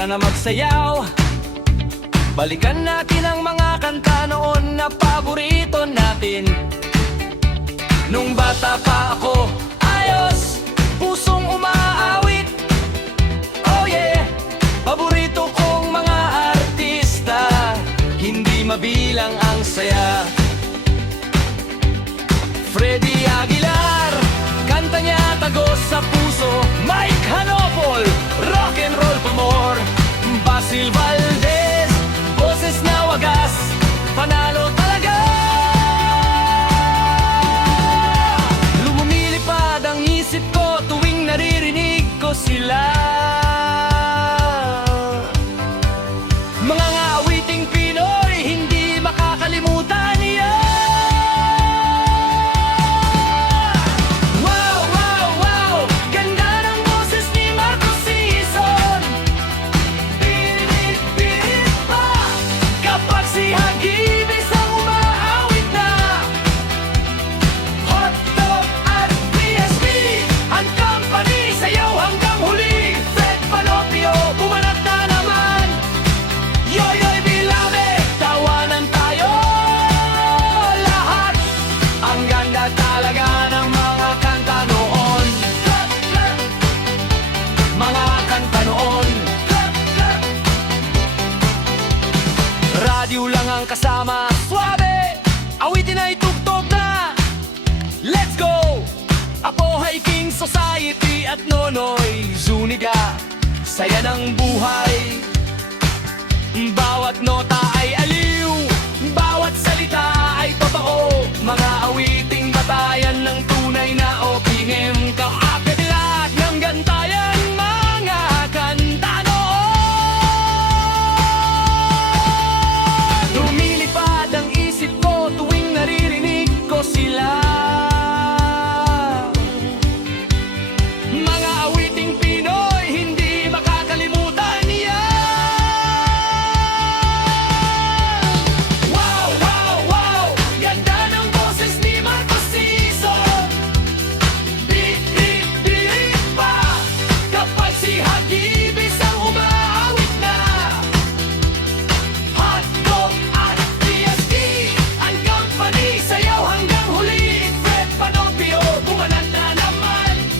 Tara na magsayaw, balikan natin ang mga kanta noon na paborito natin. Nung bata pa ako, ayos, pusong umaawit. Oh yeah, paborito kong mga artista, hindi mabilang ang saya. Freddy Aguilar, kanta niya tagos sa puso. Mike Hanopol, rock and roll pa more. Basil Valdez, boses na wagas, panalo talaga. Lumilipad ang isip ko tuwing naririnig ko sila. Mga awiting Pinoy, hindi makakalimutan niya. Radyo lang ang kasama, suabe, awitin ay tugtog na. Let's go! Apo Hiking Society at Nonoy Zuniga, saya ng buhay. Bawat nota ay aliw, bawat salita ay totoo. Mga awiting batayan ng tunay na OPM.